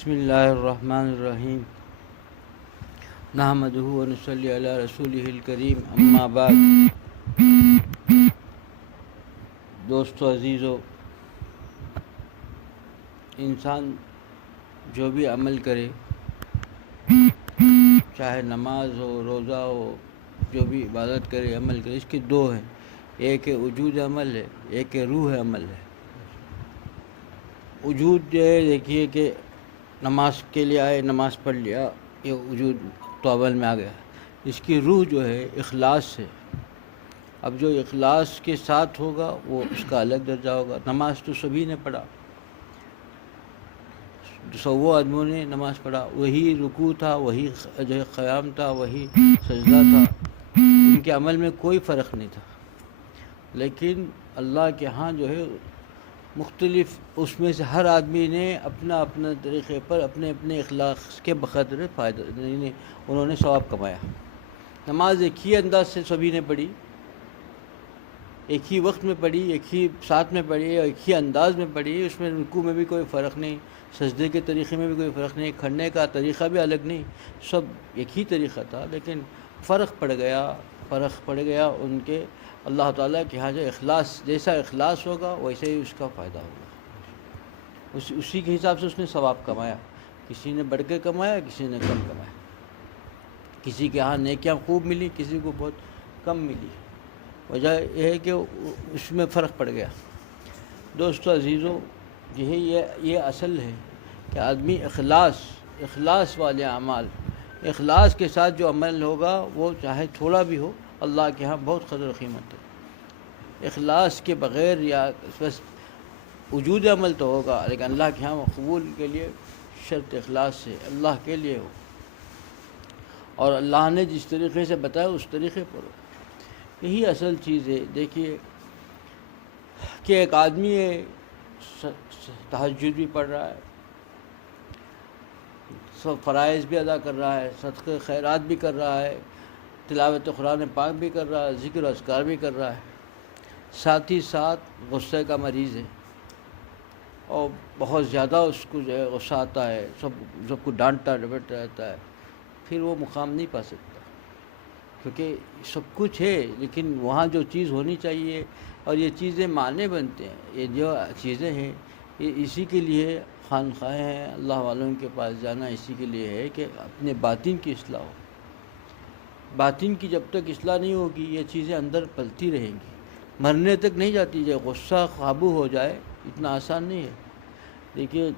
بسم اللہ الرحمن الرحیم نحمدہ و نصلی علی رسولہ الکریم اما بعد۔ دوستو عزیزو، انسان جو بھی عمل کرے، چاہے نماز ہو، روزہ ہو، جو بھی عبادت کرے، عمل کرے، اس کے دو ہیں، ایک ہے وجود عمل ہے، ایک ہے روح عمل ہے۔ وجود جو ہے، دیکھیے کہ نماز کے لیے آئے، نماز پڑھ لیا، یہ وجود تو عمل میں آ گیا۔ اس کی روح جو ہے اخلاص سے، اب جو اخلاص کے ساتھ ہوگا وہ اس کا الگ درجہ ہوگا۔ نماز تو سبھی نے پڑھا، 100 آدمیوں نے نماز پڑھا، وہی رکوع تھا، وہی جو ہے قیام تھا، وہی سجدہ تھا، ان کے عمل میں کوئی فرق نہیں تھا۔ لیکن اللہ کے ہاں جو ہے مختلف، اس میں سے ہر آدمی نے اپنا اپنا طریقے پر اپنے اپنے اخلاص کے بقدر فائدہ انہوں نے ثواب کمایا۔ نماز ایک ہی انداز سے سبھی نے پڑھی، ایک ہی وقت میں پڑھی، ایک ہی ساتھ میں پڑھی، ایک ہی انداز میں پڑھی، اس میں رکوع میں بھی کوئی فرق نہیں، سجدے کے طریقے میں بھی کوئی فرق نہیں، کھڑنے کا طریقہ بھی الگ نہیں، سب ایک ہی طریقہ تھا، لیکن فرق پڑ گیا ان کے اللہ تعالیٰ کے ہاں جو اخلاص، جیسا اخلاص ہوگا ویسے ہی اس کا فائدہ ہوگا، اسی کے حساب سے اس نے ثواب کمایا۔ کسی نے بڑھ کے کمایا، کسی نے کم کمایا، کسی کے ہاں نیکیاں خوب ملی، کسی کو بہت کم ملی، وجہ یہ ہے کہ اس میں فرق پڑ گیا۔ دوستو عزیزو، یہ اصل ہے کہ آدمی اخلاص والے اعمال، اخلاص کے ساتھ جو عمل ہوگا وہ چاہے تھوڑا بھی ہو، اللہ کے ہاں بہت قدر و قیمت ہے۔ اخلاص کے بغیر یا بس وجود عمل تو ہوگا، لیکن اللہ کے ہاں قبول کے لیے شرط اخلاص سے اللہ کے لیے ہو، اور اللہ نے جس طریقے سے بتایا اس طریقے پر ہو، یہی اصل چیز ہے۔ دیکھیے کہ ایک آدمی ہے، تہجد بھی پڑھ رہا ہے، سب فرائض بھی ادا کر رہا ہے، صدقہ خیرات بھی کر رہا ہے، تلاوت قرآن پاک بھی کر رہا ہے، ذکر و اذکار بھی کر رہا ہے، ساتھ ہی ساتھ غصے کا مریض ہے، اور بہت زیادہ اس کو جو ہے غصہ آتا ہے، سب کو ڈانٹتا ڈپٹتا رہتا ہے، پھر وہ مقام نہیں پا سکتا، کیونکہ سب کچھ ہے لیکن وہاں جو چیز ہونی چاہیے، اور یہ چیزیں معنی بنتے ہیں، یہ جو چیزیں ہیں یہ اسی کے لیے خانقاہیں ہیں، اللہ والوں کے پاس جانا اسی کے لیے ہے کہ اپنے باطن کی اصلاح ہو۔ باطن کی جب تک اصلاح نہیں ہوگی یہ چیزیں اندر پلتی رہیں گی، مرنے تک نہیں جاتی۔ جب غصہ قابو ہو جائے اتنا آسان نہیں ہے۔ دیکھیے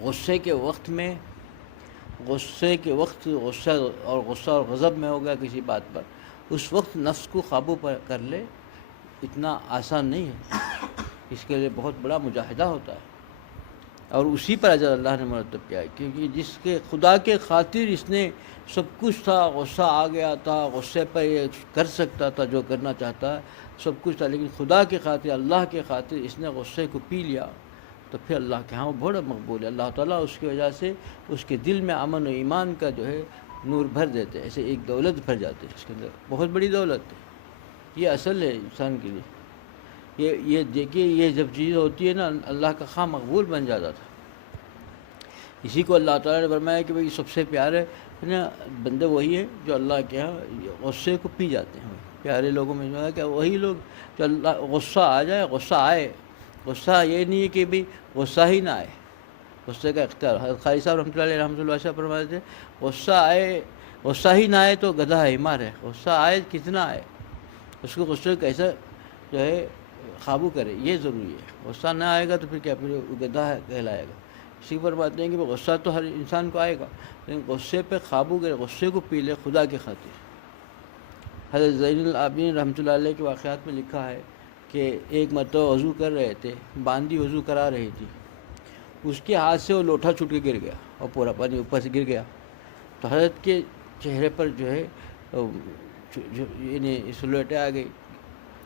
غصے کے وقت غصہ اور غضب میں ہو گیا کسی بات پر، اس وقت نفس کو قابو پر کر لے، اتنا آسان نہیں ہے، اس کے لیے بہت بڑا مجاہدہ ہوتا ہے، اور اسی پر اجر اللہ نے مرتب کیا ہے، کیونکہ جس کے خدا کے خاطر اس نے سب کچھ تھا، غصہ آ گیا تھا، غصے پر یہ کر سکتا تھا جو کرنا چاہتا ہے، سب کچھ تھا، لیکن خدا کے خاطر، اللہ کے خاطر اس نے غصے کو پی لیا، تو پھر اللہ کے ہاں وہ بڑا مقبول ہے۔ اللہ تعالیٰ اس کی وجہ سے اس کے دل میں امن و ایمان کا جو ہے نور بھر دیتے ہیں، ایسے ایک دولت بھر جاتے ہیں اس کے اندر، بہت بڑی دولت ہے۔ یہ اصل ہے انسان کے لیے۔ یہ دیکھیے، یہ جب چیز ہوتی ہے نا، اللہ کا خواہ مقبول بن جاتا تھا۔ اسی کو اللہ تعالیٰ نے فرمایا کہ بھئی سب سے پیارے نا بندے وہی ہیں جو اللہ کے ہاں غصے کو پی جاتے ہیں۔ پیارے لوگوں میں جو ہے کہ وہی لوگ جو اللہ غصہ آ جائے، غصہ آئے، غصہ یہ نہیں ہے کہ بھی غصہ ہی نہ آئے، غصے کا اختیار حضرت قاری صاحب رحمۃ اللہ علیہ رحمۃ اللہ علیہ فرماتے تھے، غصہ ہی نہ آئے تو گدھا ہے، مار ہے، غصہ آئے کتنا آئے، اس کو غصے کیسے جو ہے قابو کرے، یہ ضروری ہے۔ غصہ نہ آئے گا تو پھر کیا، پھر گدھا کہلائے گا۔ اسی پر بات نہیں کہ غصہ تو ہر انسان کو آئے گا، لیکن غصے پہ قابو کرے، غصے کو پی لے خدا کی خاطر۔ حضرت زین العابدین رحمۃ اللہ علیہ کے واقعات میں لکھا ہے کہ ایک مرتبہ وضو کر رہے تھے، باندی وضو کرا رہی تھی، اس کے ہاتھ سے وہ لوٹا چھوٹ کے گر گیا اور پورا پانی اوپر سے گر گیا، تو حضرت کے چہرے پر جو ہے یعنی سلوٹیں آ گئی،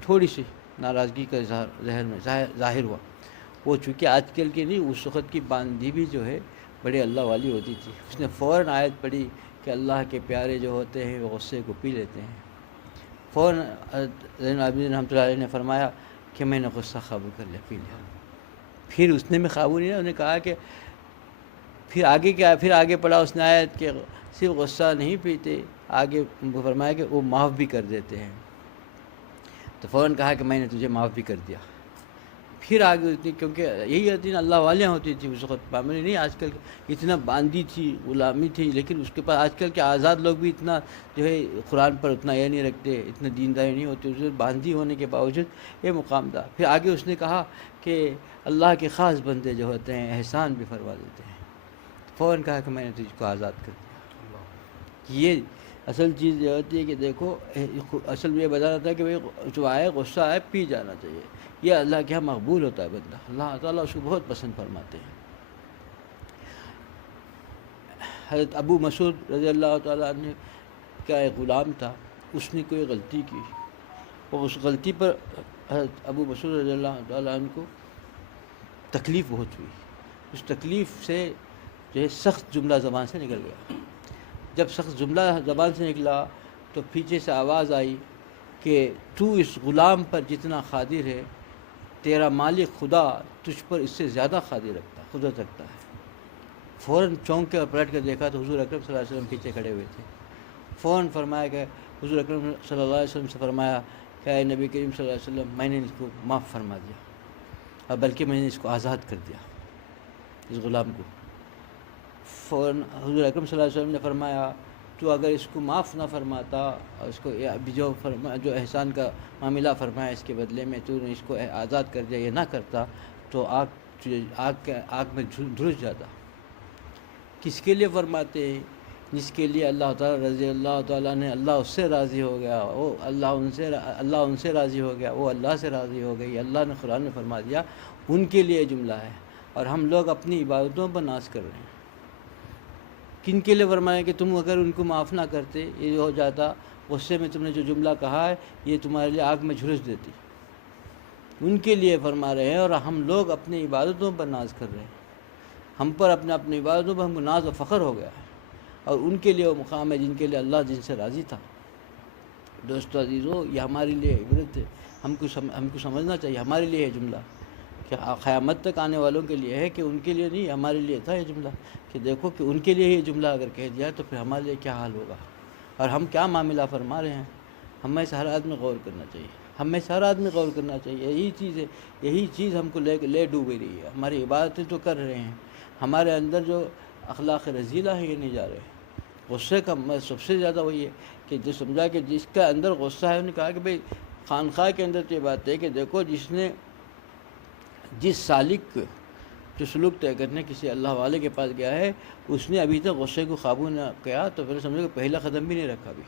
تھوڑی سی ناراضگی کا ظاہر ہوا۔ وہ چونکہ آج کل کی نہیں، اس وقت کی باندھی بھی جو ہے بڑے اللہ والی ہوتی تھی، اس نے فوراً آیت پڑھی کہ اللہ کے پیارے جو ہوتے ہیں وہ غصے کو پی لیتے ہیں۔ فوراً زین العابدین رحمۃ اللہ علیہ نے فرمایا کہ میں نے غصہ قابو کر لیا، پی لیا۔ پھر اس نے میں قابو نہیں، انہوں نے کہا کہ پھر آگے کیا، پھر آگے پڑھا اس نے آیت کہ صرف غصہ نہیں پیتے، آگے فرمایا کہ وہ معاف بھی کر دیتے ہیں. تو فوراً کہا کہ میں نے تجھے معاف بھی کر دیا. پھر آگے اتنی، کیونکہ یہی ہوتی نا اللہ والیاں ہوتی تھی اس وقت، معمولی نہیں. آج کل اتنا باندھی تھی، غلامی تھی، لیکن اس کے پاس آج کل کے آزاد لوگ بھی اتنا جو ہے قرآن پر اتنا یہ نہیں رکھتے، اتنا دینداری نہیں ہوتے. اس باندھی ہونے کے باوجود یہ مقام تھا. پھر آگے اس نے کہا کہ اللہ کے خاص بندے جو ہوتے ہیں احسان بھی فرما دیتے ہیں. فوراً کہا کہ میں نے تجھ کو آزاد کر دیا. یہ اصل چیز یہ ہوتی ہے کہ دیکھو، اصل میں یہ بتا رہا تھا کہ بھائی جو آئے غصہ آئے پی جانا چاہیے. یہ اللہ کے یہاں مقبول ہوتا ہے بندہ، اللہ تعالیٰ اس کو بہت پسند فرماتے ہیں. حضرت ابو مسعود رضی اللہ تعالیٰ عنہ کا ایک غلام تھا، اس نے کوئی غلطی کی، اور اس غلطی پر حضرت ابو مسعود رضی اللہ تعالیٰ عنہ کو تکلیف بہت ہوئی. اس تکلیف سے جو ہے سخت جملہ زبان سے نکل گیا. جب سخت جملہ زبان سے نکلا تو پیچھے سے آواز آئی کہ تو اس غلام پر جتنا قادر ہے، تیرا مالک خدا تجھ پر اس سے زیادہ قدرت رکھتا ہے. فوراً چونک کے اور پلٹ کر دیکھا تو حضور اکرم صلی اللہ علیہ وسلم پیچھے کھڑے ہوئے تھے. فوراً فرمایا کہ حضور اکرم صلی اللہ علیہ وسلم سے فرمایا کہ اے نبی کریم صلی اللہ علیہ وسلم، میں نے اس کو معاف فرما دیا، اور بلکہ میں نے اس کو آزاد کر دیا، اس غلام کو. فوراً حضور اکرم صلی اللہ علیہ وسلم نے فرمایا تو اگر اس کو معاف نہ فرماتا، اور اس کو جو احسان کا معاملہ فرمایا اس کے بدلے میں تو نے اس کو آزاد کر دیا، یہ نہ کرتا تو آگ میں جھلس جاتا. کس کے لیے فرماتے ہیں؟ جس کے لیے اللہ تعالیٰ رضی اللہ تعالیٰ نے، اللہ اس سے راضی ہو گیا، وہ اللہ ان سے راضی ہو گیا، وہ اللہ سے راضی ہو گئی. اللہ نے قرآن میں فرما دیا، ان کے لیے جملہ ہے. اور ہم لوگ اپنی عبادتوں پر ناز کر رہے ہیں. کن کے لیے فرمایا کہ تم اگر ان کو معاف نہ کرتے، یہ ہو جاتا، غصے میں تم نے جو جملہ کہا ہے یہ تمہارے لیے آگ میں جھلس دیتی. ان کے لیے فرما رہے ہیں. اور ہم لوگ اپنی عبادتوں پر ناز کر رہے ہیں. ہم پر اپنی عبادتوں پر ہم کو ناز و فخر ہو گیا ہے، اور ان کے لیے وہ مقام ہے جن کے لیے اللہ جن سے راضی تھا. دوستو عزیزو، یہ ہمارے لیے عبرت ہے. ہم کو سمجھنا چاہیے ہمارے لیے یہ جملہ کہ قیامت تک آنے والوں کے لیے ہے، کہ ان کے لیے نہیں، ہمارے لیے تھا یہ جملہ. کہ دیکھو کہ ان کے لیے یہ جملہ اگر کہہ دیا تو پھر ہمارے لیے کیا حال ہوگا، اور ہم کیا معاملہ فرما رہے ہیں. ہمیں سے ہر آدمی غور کرنا چاہیے، ہمیں سے ہر آدمی غور کرنا چاہیے. یہی چیز ہے، یہی چیز ہم کو لے ڈوبے رہی ہے. ہماری عبادتیں تو کر رہے ہیں، ہمارے اندر جو اخلاق رذیلہ ہے یہ نہیں جا رہے. غصے کا سب سے زیادہ وہی ہے کہ جو سمجھا کہ جس کا اندر غصہ ہے، انہوں نے کہا کہ بھئی خانقاہ کے اندر تو یہ بات ہے کہ دیکھو جس سالک جو سلوک طے کرنے کسی اللہ والے کے پاس گیا ہے، اس نے ابھی تک غصے کو قابو نہ کیا، تو پھر سمجھو کہ پہلا قدم بھی نہیں رکھا. ابھی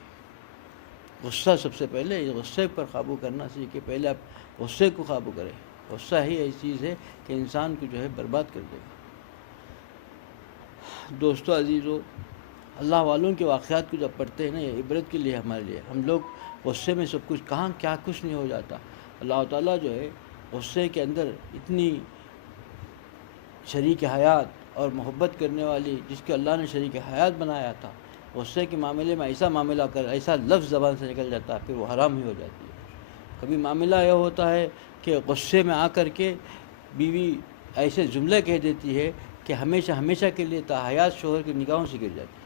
غصہ سب سے پہلے غصے پر قابو کرنا سیکھے. پہلے آپ غصے کو قابو کریں. غصہ ہی ایسی چیز ہے کہ انسان کو جو ہے برباد کر دے گا. دوستو عزیزو، اللہ والوں کے واقعات کو جب پڑھتے ہیں نا، یہ عبرت کے لیے ہمارے لیے. ہم لوگ غصے میں سب کچھ کہاں کیا کچھ نہیں ہو جاتا. اللہ تعالیٰ جو ہے غصے کے اندر اتنی شریک حیات اور محبت کرنے والی، جس کے اللہ نے شریک حیات بنایا تھا، غصے کے معاملے میں ایسا معاملہ ایسا لفظ زبان سے نکل جاتا ہے پھر وہ حرام ہی ہو جاتی ہے. کبھی معاملہ یہ ہوتا ہے کہ غصے میں آ کر کے بیوی ایسے جملے کہہ دیتی ہے کہ ہمیشہ کے لیے تا حیات شوہر کی نگاہوں سے گر جاتی ہے.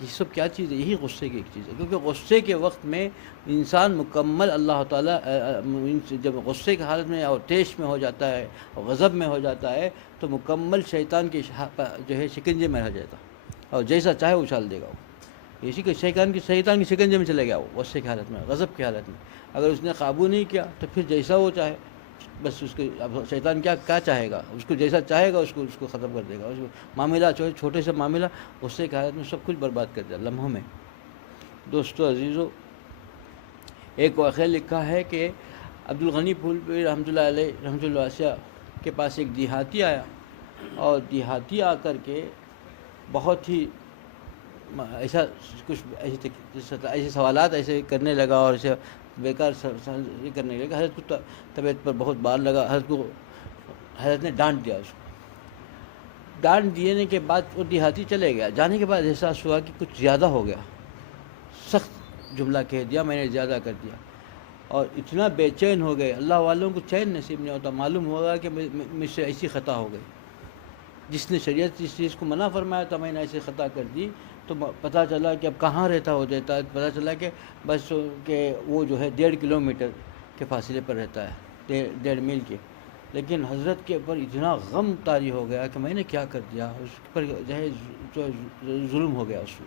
یہ سب کیا چیز ہے؟ یہی غصے کی ایک چیز ہے. کیونکہ غصے کے وقت میں انسان مکمل اللہ تعالیٰ جب غصے کی حالت میں اور طیش میں ہو جاتا ہے اور غضب میں ہو جاتا ہے تو مکمل شیطان کے جو ہے شکنجے میں رہ جاتا، اور جیسا چاہے اچھال دے گا. وہ اسی کے شیطان کی شکنجے میں چلے گیا وہ غصے کی حالت میں، غضب کی حالت میں. اگر اس نے قابو نہیں کیا تو پھر جیسا وہ چاہے، بس اس کے شیطان کیا چاہے گا، اس کو جیسا چاہے گا اس کو ختم کر دے گا. اس کو معاملہ چھوٹے سے معاملہ غصے کی حالت میں سب کچھ برباد کر دیا لمحوں میں. دوستو عزیزو، ایک واقعہ لکھا ہے کہ عبدالغنی پھولپوری رحمۃ اللہ علیہ رحمۃ اللہ واسعہ کے پاس ایک دیہاتی آیا، اور دیہاتی آ کر کے بہت ہی ایسا کچھ ایسے سوالات ایسے کرنے لگا، اور ایسے بیکار کرنے لگا. حضرت کو طبیعت پر بہت بار لگا. حضرت نے ڈانٹ دیا. اس کو ڈانٹ دینے کے بعد وہ دیہاتی چلے گیا. جانے کے بعد احساس ہوا کہ کچھ زیادہ ہو گیا، سخت جملہ کہہ دیا، میں نے زیادہ کر دیا، اور اتنا بے چین ہو گئے. اللہ والوں کو چین نصیب نہیں ہوتا. معلوم ہوگا کہ مجھ سے ایسی خطا ہو گئی. جس نے شریعت اس چیز کو منع فرمایا تھا میں نے ایسے خطا کر دی، تو پتہ چلا کہ اب کہاں رہتا ہو دیتا ہے، پتہ چلا کہ بس کہ وہ جو ہے 1.5 کلومیٹر کے فاصلے پر رہتا ہے، 1.5 میل کے. لیکن حضرت کے اوپر اتنا غم طاری ہو گیا کہ میں نے کیا کر دیا، اس پر جو ہے ظلم ہو گیا اس کو.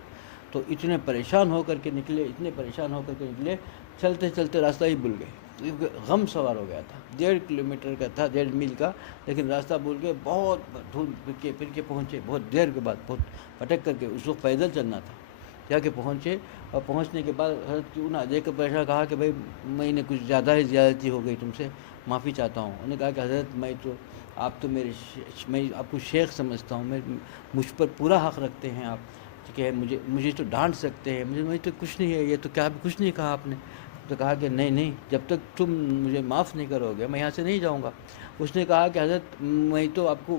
تو اتنے پریشان ہو کر کے نکلے، چلتے چلتے راستہ ہی بھول گئے، کیونکہ غم سوار ہو گیا تھا. 1.5 کلومیٹر کا تھا، 1.5 میل کا، لیکن راستہ بھول گئے. بہت دھوپ پھر کے پہنچے، بہت دیر کے بعد، بہت پھٹک کر کے. اس وقت پیدل چلنا تھا. جا کے پہنچے، اور پہنچنے کے بعد حضرت کیوں نہ دیکھ کر پریشان کہا کہ بھائی میں نے کچھ زیادہ ہی زیادتی ہو گئی، تم سے معافی چاہتا ہوں. انہوں نے کہا کہ حضرت آپ تو میں آپ کو شیخ سمجھتا ہوں، مجھ پر پورا حق رکھتے ہیں آپ کہ مجھے تو ڈانٹ سکتے ہیں، مجھے تو کچھ نہیں ہے، یہ تو کیا کچھ نہیں کہا آپ نے. تو کہا کہ نہیں، جب تک تم مجھے معاف نہیں کرو گے میں یہاں سے نہیں جاؤں گا. اس نے کہا کہ حضرت میں تو آپ کو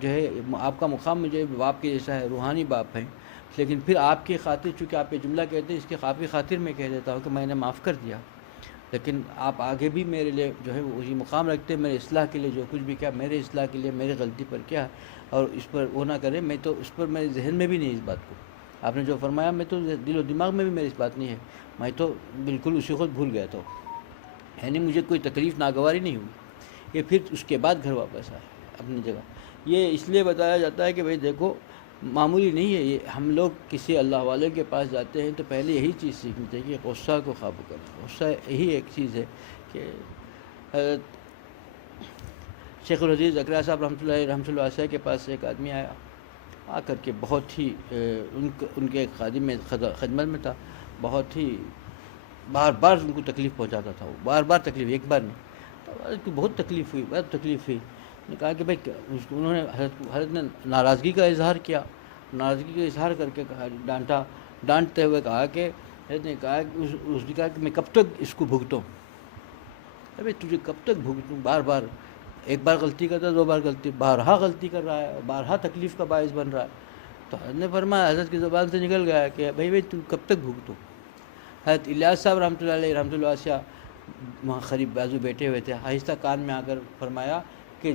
جو ہے آپ کا مقام مجھے باپ کے جیسا ہے، روحانی باپ ہیں، لیکن پھر آپ کی خاطر، چونکہ آپ یہ جملہ کہتے ہیں، اس کی کافی خاطر میں کہہ دیتا ہوں کہ میں نے معاف کر دیا. لیکن آپ آگے بھی میرے لیے جو ہے وہی مقام رکھتے ہیں، میرے اصلاح کے لیے جو کچھ بھی کیا میرے اصلاح کے لیے میری غلطی پر کیا، اور اس پر وہ نہ کرے. میں تو اس پر میرے ذہن میں بھی نہیں اس بات کو، آپ نے جو فرمایا میں تو دل و دماغ میں بھی میری اس بات نہیں ہے. میں تو بالکل اسی وقت بھول گیا. تو یعنی مجھے کوئی تکلیف ناگواری نہیں ہوئی. یہ پھر اس کے بعد گھر واپس آئے اپنی جگہ. یہ اس لیے بتایا جاتا ہے کہ بھئی دیکھو معمولی نہیں ہے یہ. ہم لوگ کسی اللہ والے کے پاس جاتے ہیں تو پہلے یہی چیز سیکھنی چاہیے کہ غصہ کو قابو کرنا. غصہ یہی ایک چیز ہے کہ حضرت شیخ الحدیث زکریا صاحب رحمۃ اللہ علیہ کے پاس ایک آدمی آ کر کے بہت ہی ان کے ایک خادم میں خدمت میں تھا، بہت ہی بار بار ان کو تکلیف پہنچاتا تھا. وہ بار بار تکلیف، ایک بار نہیں. تو حضرت کو بہت تکلیف ہوئی. نے کہا کہ بھائی انہوں نے حضرت نے ناراضگی کا اظہار کیا. ناراضگی کا اظہار کر کے ڈانٹتے ہوئے کہا کہ حضرت نے کہا کہ میں کب تک اس کو بھگتوں. بھائی تجھے کب تک بھگتوں؟ بار بار، ایک بار غلطی کرتا، 2 بار غلطی، بارہا غلطی کر رہا ہے، بارہا تکلیف کا باعث بن رہا ہے. تو حضرت نے فرمایا، حضرت کی زبان سے نکل گیا کہ بھائی تو کب تک بھگتوں. حضرت الیاس صاحب رحمۃ اللہ علیہ وہاں قریب بازو بیٹھے ہوئے تھے. آہستہ کان میں آ کر فرمایا کہ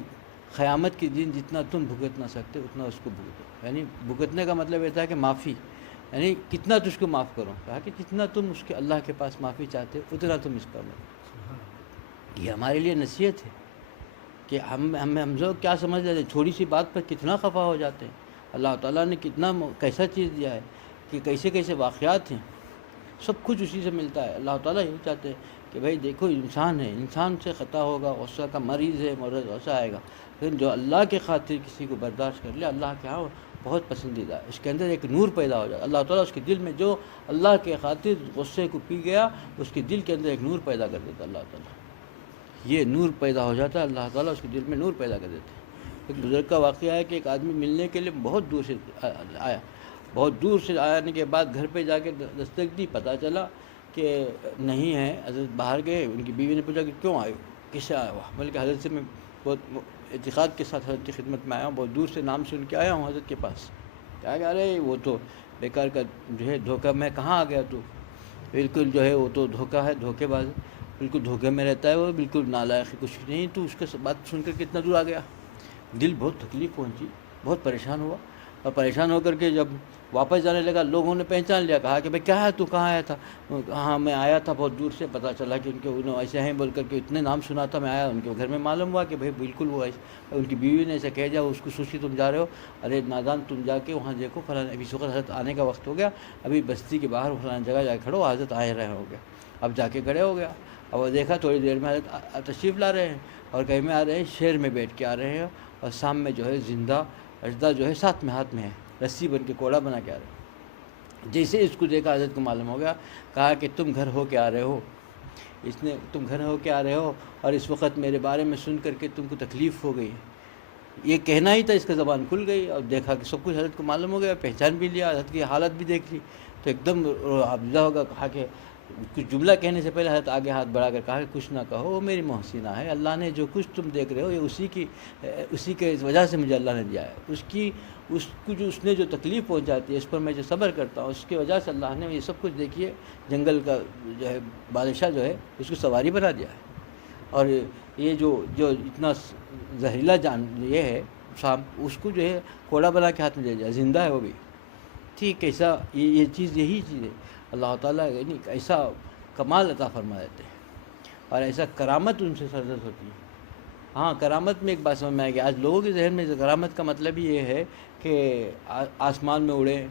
قیامت کے دن جتنا تم بھگت نہ سکتے اتنا اس کو بھگتو. یعنی بھگتنے کا مطلب یہ تھا کہ معافی، یعنی کتنا تجھ کو معاف کرو. کہا کہ جتنا تم اس کے اللہ کے پاس معافی چاہتے اتنا تم اس کا لو. یہ ہمارے لیے نصیحت ہے کہ ہم لوگ کیا سمجھ رہے ہیں، چھوٹی سی بات پر کتنا خفا ہو جاتے ہیں. اللہ تعالیٰ نے کیسا چیز دیا ہے کہ کیسے واقعات ہیں، سب کچھ اسی سے ملتا ہے. اللہ تعالیٰ یہی چاہتے ہیں کہ بھائی دیکھو انسان ہے، انسان سے خطا ہوگا، غصہ کا مریض ہے، غصہ آئے گا، لیکن جو اللہ کے خاطر کسی کو برداشت کر لے اللہ کے ہاں بہت پسندیدہ ہے. اس کے اندر ایک نور پیدا ہو جاتا ہے. اللہ تعالیٰ اس کے دل میں جو اللہ کے خاطر غصے کو پی گیا اس کے دل کے اندر ایک نور پیدا کر دیتا ہے. اللہ تعالیٰ یہ نور پیدا ہو جاتا ہے، اللہ تعالیٰ اس کے دل میں نور پیدا کر دیتے ہیں. ایک بزرگ کا واقعہ ہے کہ ایک آدمی ملنے کے لیے بہت دور سے آیا. بہت دور سے آنے کے بعد گھر پہ جا کے دستک دی، پتہ چلا کہ نہیں ہے، حضرت باہر گئے. ان کی بیوی نے پوچھا کہ کیوں آئے ہو، کس سے آیا ہوا؟ بلکہ حضرت سے میں بہت اعتقاد کے ساتھ حضرت کی خدمت میں آیا ہوں، بہت دور سے نام سن کے آیا ہوں حضرت کے پاس. کہا کہ ارے وہ تو بیکار کا جو ہے دھوکہ، میں کہاں آ گیا تو بالکل جو ہے وہ تو دھوکہ ہے، دھوکے باز، بالکل دھوکے میں رہتا ہے وہ، بالکل نالائق کچھ نہیں. تو اس کے بات سن کر کتنا دور آ گیا. دل بہت تکلیف پہنچی، بہت پریشان ہوا. اور پریشان ہو کر کے جب واپس جانے لگا لوگوں نے پہچان لیا. کہا کہ بھائی کیا ہے تو کہاں آیا تھا؟ ہاں میں آیا تھا بہت دور سے، پتہ چلا کہ انہوں ایسے ہیں بول کر کے اتنے نام سنا تھا، میں آیا ان کے گھر میں معلوم ہوا کہ بھائی بالکل وہ ایسے. ان کی بیوی نے ایسا کہہ دیا، اس کو سوچی تم جا رہے ہو، ارے نادان تم جا کے وہاں دیکھو فلاں ابھی وقت حضرت آنے کا وقت ہو گیا، ابھی بستی کے باہر فلاں جگہ جا کے کھڑو، حضرت آئے رہے ہو گیا. اب جا کے کھڑے ہو گیا. اب وہ دیکھا تھوڑی دیر میں حضرت تشریف لا رہے ہیں، اور کہیں میں آ رہے ہیں شیر میں بیٹھ کے آ رہے ہیں، اور سامنے جو ہے زندہ اجدا جو ہے ساتھ میں ہاتھ میں ہے، رسی بن کے کوڑا بنا کے آ رہے ہیں. جیسے اس کو دیکھا حضرت کو معلوم ہو گیا. کہا کہ تم گھر ہو کے آ رہے ہو، تم گھر ہو کے آ رہے ہو، اور اس وقت میرے بارے میں سن کر کے تم کو تکلیف ہو گئی. یہ کہنا ہی تھا، اس کا زبان کھل گئی، اور دیکھا کہ سب کچھ حضرت کو معلوم ہو گیا، پہچان بھی لیا، حضرت کی حالت بھی دیکھ لی، تو ایک دم حافظہ ہوگا. کہا کہ کچھ جملہ کہنے سے پہلے حضرت آگے ہاتھ بڑھا کر کہا کہ کچھ نہ کہو، وہ میری محسنہ ہے، اللہ نے جو کچھ تم دیکھ رہے ہو یہ اسی کے وجہ سے مجھے اللہ نے دیا ہے. اس کو جو اس نے جو تکلیف پہنچاتی ہے، اس پر میں جو صبر کرتا ہوں، اس کی وجہ سے اللہ نے یہ سب کچھ دیکھیے جنگل کا جو ہے بادشاہ جو ہے اس کو سواری بنا دیا ہے. اور یہ جو اتنا زہریلا یہ ہے اس کو جو ہے کوڑا بنا کے ہاتھ میں دے دیا، زندہ ہے وہ بھی. ٹھیک ایسا یہ چیز یہی چیز ہے اللہ تعالیٰ یعنی ایسا کمال عطا فرما دیتے ہیں اور ایسا کرامت ان سے سرزد ہوتی ہے. ہاں کرامت میں ایک بات سمجھ میں آئے گی. آج لوگوں کے ذہن میں کرامت کا مطلب یہ ہے کہ آسمان میں اڑیں،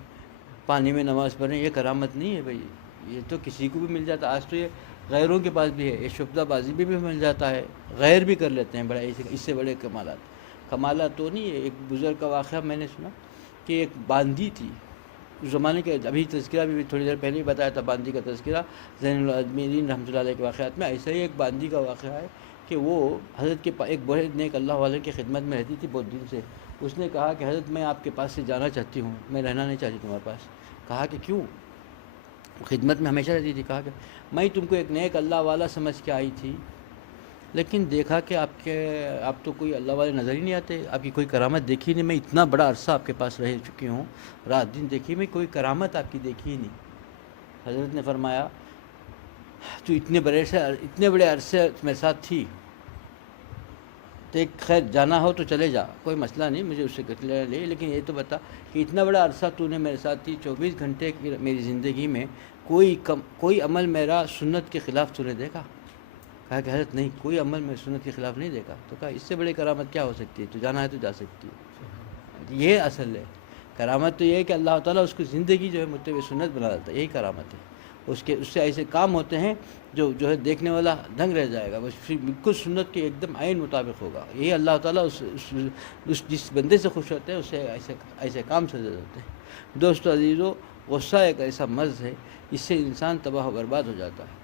پانی میں نماز پڑھیں. یہ کرامت نہیں ہے بھائی، یہ تو کسی کو بھی مل جاتا. آج تو یہ غیروں کے پاس بھی ہے، یہ شبدہ بازی بھی مل جاتا ہے، غیر بھی کر لیتے ہیں. بڑا اس سے بڑے کمالات تو نہیں ہے. ایک بزرگ کا واقعہ میں نے سنا کہ ایک باندی تھی اس زمانے کے، ابھی تذکرہ بھی تھوڑی دیر پہلے ہی بتایا تھا باندی کا تذکرہ زین العابدین رحمۃ اللہ علیہ کے واقعات میں. ایسا ہی ایک باندی کا واقعہ ہے کہ وہ حضرت کے ایک بڑے نیک اللہ والے کی خدمت میں رہتی تھی بہت دن سے. اس نے کہا کہ حضرت میں آپ کے پاس سے جانا چاہتی ہوں، میں رہنا نہیں چاہتی تمہارے پاس. کہا کہ کیوں؟ خدمت میں ہمیشہ رہتی تھی. کہا کہ میں تم کو ایک نیک اللہ والا سمجھ کے آئی تھی، لیکن دیکھا کہ آپ تو کوئی اللہ والے نظر ہی نہیں آتے، آپ کی کوئی کرامت دیکھی نہیں. میں اتنا بڑا عرصہ آپ کے پاس رہ چکی ہوں، رات دن دیکھی، میں کوئی کرامت آپ کی دیکھی ہی نہیں. حضرت نے فرمایا تو اتنے بڑے عرصے میرے ساتھ تھی تو ایک خیر جانا ہو تو چلے جا، کوئی مسئلہ نہیں، مجھے اس سے لے لے، لیکن یہ تو بتا کہ اتنا بڑا عرصہ تو نے میرے ساتھ تھی، 24 گھنٹے کی میری زندگی میں کوئی عمل میرا سنت کے خلاف تو نے دیکھا؟ کہا کہ حضرت نہیں، کوئی عمل میں سنت کے خلاف نہیں دیکھا. تو کہا اس سے بڑی کرامت کیا ہو سکتی ہے؟ تو جانا ہے تو جا سکتی ہے. یہ اصل ہے کرامت. تو یہ ہے کہ اللہ تعالیٰ اس کی زندگی جو ہے متبع سنت بنا دیتا ہے. یہی کرامت ہے. اس سے ایسے کام ہوتے ہیں جو ہے دیکھنے والا دنگ رہ جائے گا، بس بالکل سنت کے ایک دم عین مطابق ہوگا. یہ اللہ تعالیٰ جس بندے سے خوش ہوتے ہیں اسے ایسے کام سے دے دیتے ہیں. دوستو عزیزو، غصہ ایک ایسا مرض ہے، اس سے انسان تباہ و برباد ہو جاتا ہے.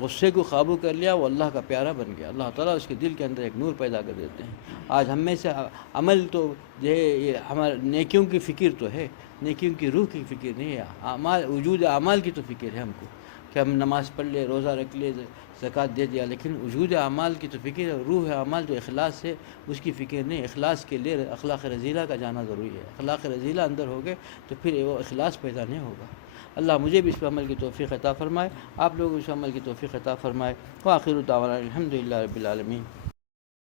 غصے کو قابو کر لیا وہ اللہ کا پیارا بن گیا. اللہ تعالیٰ اس کے دل کے اندر ایک نور پیدا کر دیتے ہیں. آج ہم میں سے عمل تو جو ہے یہ ہمارے نیکیوں کی فکر تو ہے، نیکیوں کی روح کی فکر نہیں ہے. وجود اعمال کی تو فکر ہے ہم کو کہ ہم نماز پڑھ لے، روزہ رکھ لے، زکوٰۃ دے دیا، لیکن وجود اعمال کی تو فکر ہے. روح اعمال جو اخلاص ہے اس کی فکر نہیں. اخلاص کے لیے اخلاق رذیلہ کا جانا ضروری ہے. اخلاق رذیلہ اندر ہو گئے تو پھر وہ اخلاص پیدا نہیں ہوگا. اللہ مجھے بھی اس پر عمل کی توفیق عطا فرمائے، آپ لوگوں کو اس پر عمل کی توفیق عطا فرمائے. وآخر دعوانا الحمدللہ رب العالمین.